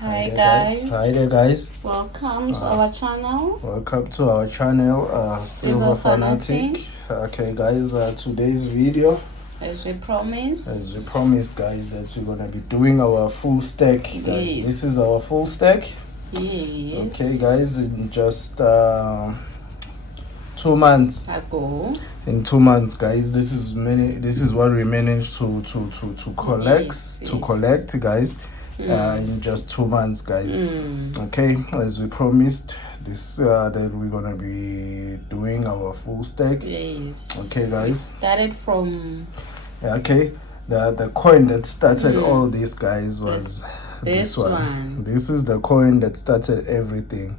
Hi guys. Hi there guys. Welcome to our channel. Welcome to our channel, Silver Fanatic. Okay guys, today's video, as we promised, guys, that we're gonna be doing our full stack, guys. Yes. This is our full stack. Yes. Okay guys, in just 2 months ago. In 2 months, guys, this is what we managed to collect, yes. Guys. In just 2 months, guys. Okay, as we promised, this that we're gonna be doing our full stack. Yes. Okay guys, we started from okay, the coin that started all this, guys, was this one. This is the coin that started everything.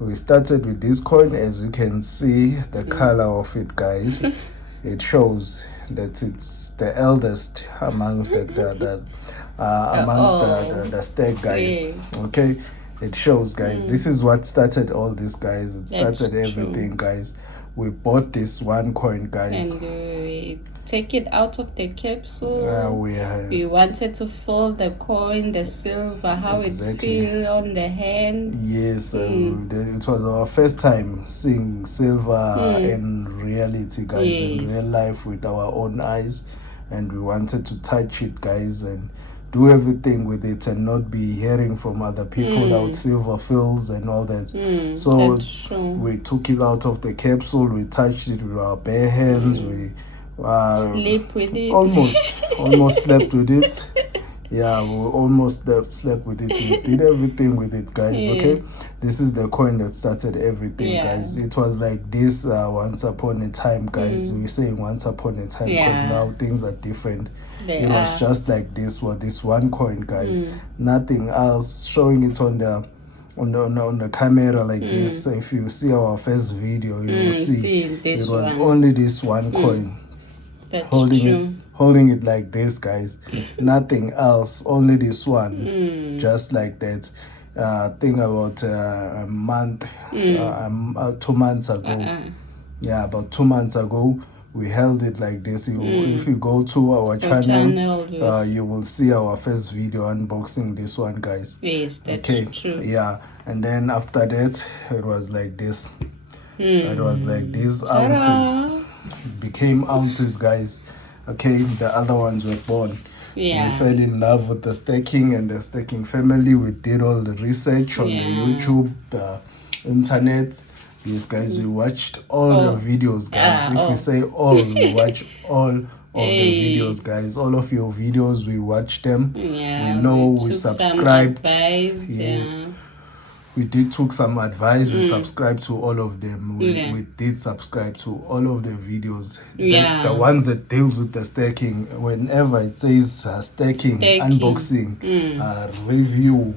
We started with this coin. As you can see, the color of it, guys, it shows that it's the eldest amongst the stack, guys. Yes. Okay, it shows, guys. This is what started all this, guys. It started everything, guys. We bought this one coin, guys, and we take it out of the capsule. We wanted to feel the coin, the silver, how it feels on the hand. Yes, it was our first time seeing silver in reality, guys. In real life with our own eyes, and we wanted to touch it, guys, and do everything with it and not be hearing from other people how silver feels and all that. So we took it out of the capsule, we touched it with our bare hands, we sleep with it. almost slept with it. Yeah, we almost slept with it. We did everything with it, guys. Okay, this is the coin that started everything, guys. It was like this once upon a time, guys. We're saying once upon a time because now things are different. It was just like this one coin, guys. Nothing else. Showing it on the camera like this. If you see our first video, you will see it was only this one coin. That's holding it like this, guys. Nothing else, only this one. Just like that. Think about a month, 2 months ago. Yeah, about 2 months ago, we held it like this. If you go to our channel, you will see our first video unboxing this one, guys. Yes, that's true. Yeah, and then after that, it was like this. It was like these ounces. Became ounces, guys. Okay, the other ones were born. We fell in love with the staking and the staking family. We did all the research on the YouTube, the internet. Yes, guys, we watched all the videos, guys. If we say all, we watch all of the videos, guys. All of your videos, we watch them. We know, we subscribed. Yes. We took some advice. We subscribed to all of them. We did subscribe to all of the videos. The ones that deals with the staking. Whenever it says staking, unboxing, review,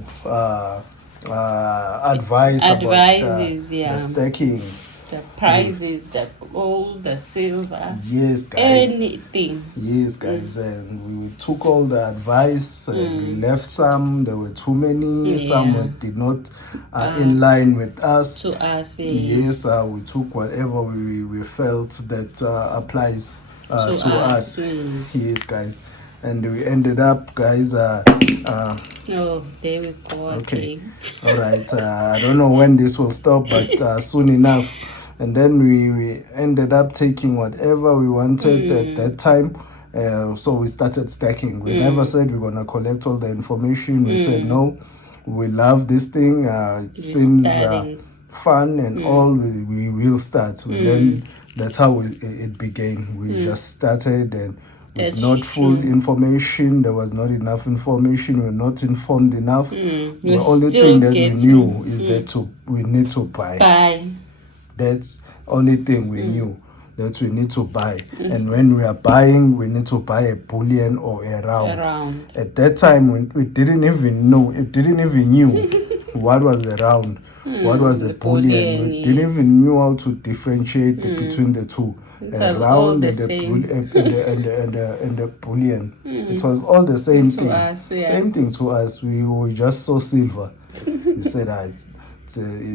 advice about the staking, the prices, the gold, the silver, yes, guys, anything. Yes, guys, and we took all the advice. We left some. There were too many. Some did not in line with us. To us, yes. We took whatever we felt that applies to us. Yes, guys, and we ended up, guys. There we go. Okay. All right. I don't know when this will stop, but soon enough. And then we ended up taking whatever we wanted at that time. So we started stacking. We never said we're going to collect all the information. We said, no, we love this thing. It seems fun and all. We will start. Then that's how it began. We just started, and with not full information. There was not enough information. We were not informed enough. The only thing that we knew is that we need to buy. That's only thing we knew, that we need to buy. And when we are buying, we need to buy a bullion or a round. At that time, we didn't even know. It didn't even knew what was a round, what was a bullion. We didn't even knew how to differentiate between the two. A round and the bullion. It was all the same thing. Same thing to us. We just saw silver. We said it's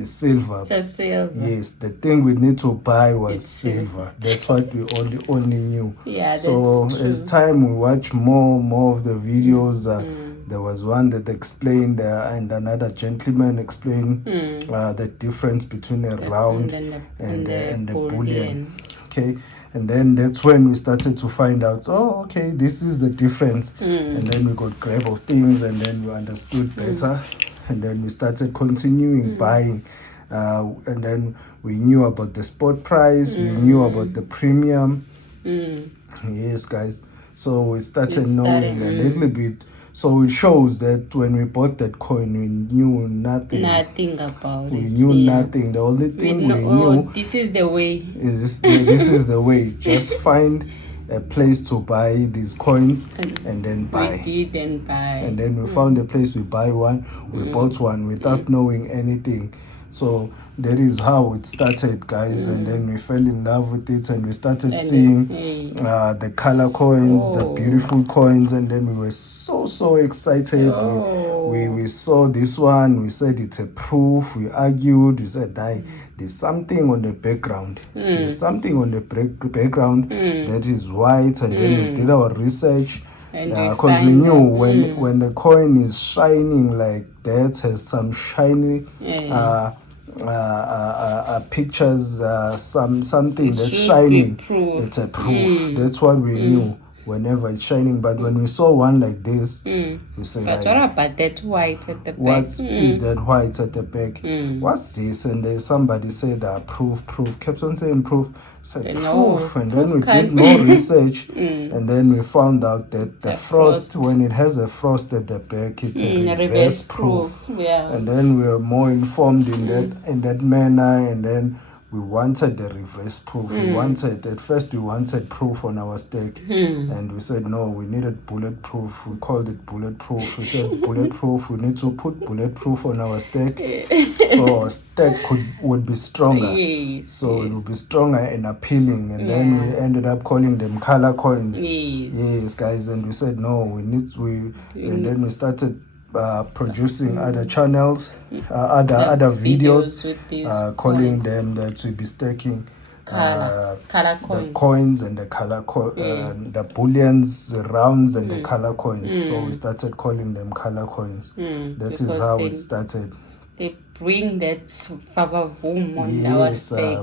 silver. It's a silver. Yes, the thing we need to buy was silver. That's what we only knew. Yeah, so that's true. As time we watch more of the videos, There was one that explained, and another gentleman explained the difference between a round and the bullion. Okay, and then that's when we started to find out, oh, okay, this is the difference. And then we got grab of things, and then we understood better, and then we started continuing buying, and then we knew about the spot price, we knew about the premium. Yes, guys. So we started knowing a little bit. So it shows that when we bought that coin, we knew nothing. Nothing about it. We knew nothing. The only thing we knew. This is the way. This is the way. Just find a place to buy these coins and then buy. We did and buy. And then we found a place, we buy one, we bought one without knowing anything. So that is how it started, guys. And then we fell in love with it, and we started seeing the color coins, the beautiful coins, and then we were so excited. We saw this one, we said it's a proof, we argued, we said, there's something on the background. There's something on the background that is white. And then we did our research, because we knew when the coin is shining like that, has some shiny pictures, something that's shining, it's a proof. That's what we knew whenever it's shining. But when we saw one like this, we said, but what about that white at the back? What is that white at the back? What's this? And then somebody said, proof, kept on saying proof. Said proof. And then we did more research, and then we found out that the frost, when it has a frost at the back, it's a reverse proof. Yeah. And then we were more informed in that manner, and then we wanted the reverse proof. At first we wanted proof on our stake, and we said no, we needed bulletproof. We called it bulletproof. We said bulletproof, we need to put bulletproof on our stake, so our stake would be stronger. So it would be stronger and appealing. And then we ended up calling them color coins. Yes, guys. And we said no, and then we started producing other channels, other videos, calling them that we be staking color coins. The coins and the color the bullions, the rounds, and the color coins. So we started calling them color coins. That is how it started. They bring that favavum on our stake.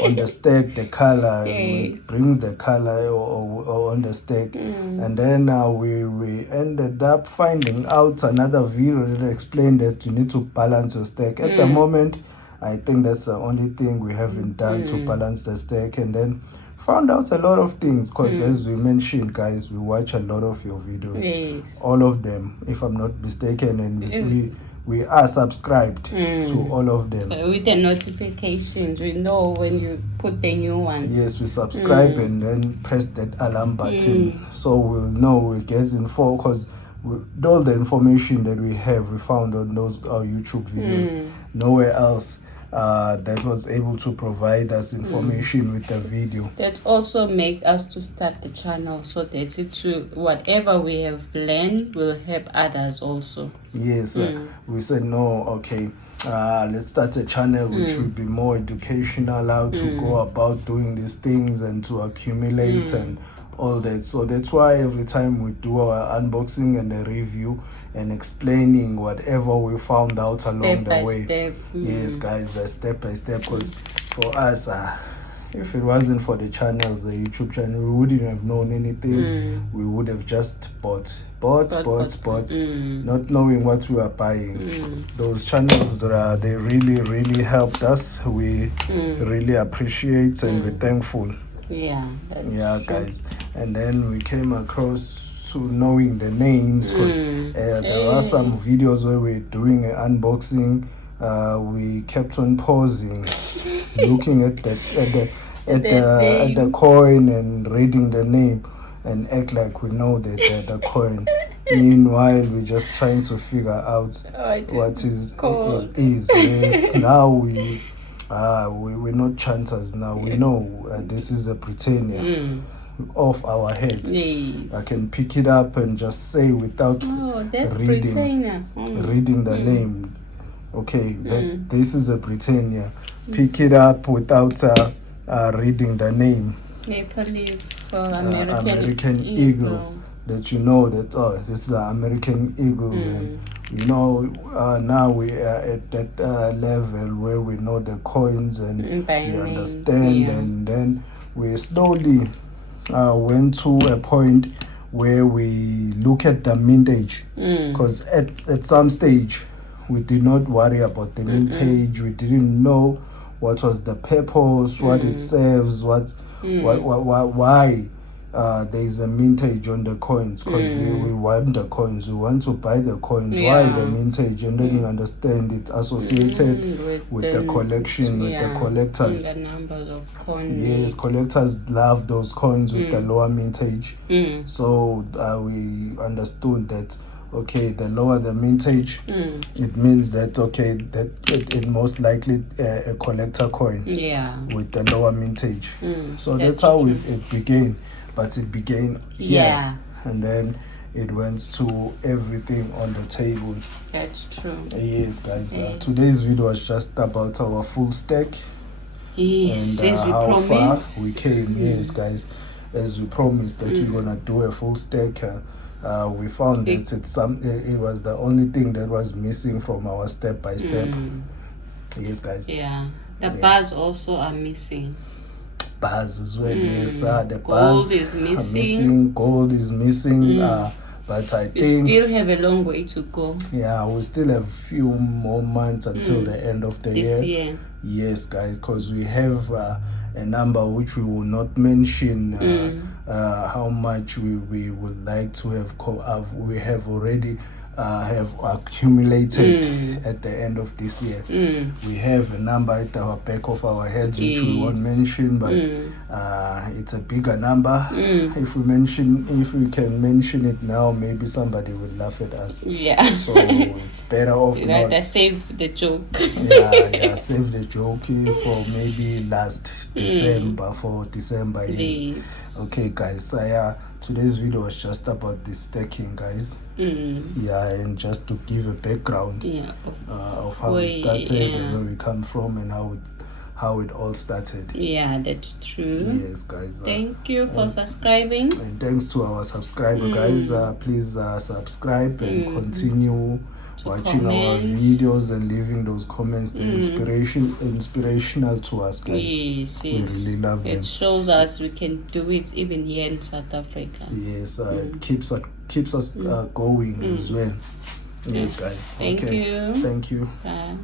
On the stake, the color. It brings the color on the stake. And then we ended up finding out another video that explained that you need to balance your stake. At the moment, I think that's the only thing we haven't done to balance the stake. And then found out a lot of things, because as we mentioned, guys, we watch a lot of your videos. All of them, if I'm not mistaken, and we are subscribed to all of them. With the notifications, we know when you put the new ones. Yes, we subscribe and then press that alarm button. So we'll know, we'll get informed, because all the information that we have, we found on our YouTube videos. Nowhere else that was able to provide us information with the video. That also made us to start the channel, so that whatever we have learned will help others also. Yes, we said no, okay, let's start a channel which will be more educational, how to go about doing these things and to accumulate and all that. So that's why every time we do our unboxing and a review and explaining whatever we found out along the way. Step. Yes, guys, that's step by step. Because for us, if it wasn't for the channels, the YouTube channel, we wouldn't have known anything. We would have just bought, not knowing what we were buying. Those channels, they really helped us. We really appreciate and we're thankful. Yeah, guys. And then we came across to knowing the names, because there are some videos where we're doing an unboxing. We kept on pausing, looking at the coin and reading the name and act like we know the coin. Meanwhile, we're just trying to figure out what is called. Yes, now we're not chanters now. We know this is a Britannia off our heads. I can pick it up and just say without reading the name. Okay, this is a Britannia. Pick it up without reading the name. Maple leaf, American Eagle. that you know that, oh, this is an American eagle. And you know, now we are at that level where we know the coins and we understand. And then we slowly went to a point where we look at the mintage, because at some stage we did not worry about the mintage. We didn't know what was the purpose, what it serves, why there is a mintage on the coins, because we want the coins, we want to buy the coins. Why the mintage? And then you understand it associated with the collection, with the collectors. The numbers of coins. Yes, collectors love those coins with the lower mintage. So we understood that, okay, the lower the mintage, it means that, okay, that it most likely a collector coin with the lower mintage. So that's how it began. But it began here, and then it went to everything on the table. That's true. Yes, guys. Today's video was just about our full stack. Yes, and as we how promised. far we came. Yes, guys, as we promised that we're gonna do a full stack. We found that it was the only thing that was missing from our step by step. Yes, guys. Yeah, the bars also are missing. Bars as well. Yes, the gold bars is are missing. Gold is missing. But I think we still have a long way to go. Yeah, we still have a few more months until the end of the year. Yes, guys, because we have a number which we will not mention how much we would like to have. We have already have accumulated at the end of this year. We have a number at our back of our heads which we won't mention, but it's a bigger number. If we can mention it now, maybe somebody would laugh at us. Yeah. So it's better off not. Save the joke. Save the joke for maybe last December, for December. Yes. Okay, guys. Today's video was just about the stacking, guys. And just to give a background of how we started and where we come from and how it all started. Yeah, that's true. Yes, guys. Thank you for subscribing. And thanks to our subscriber, guys. Please subscribe and continue watching our videos and leaving those comments. They're inspirational to us, guys. Yes. We really love them. It shows us we can do it even here in South Africa. Yes, it keeps us going as well. Yes, guys. Thank you. Thank you. Bye.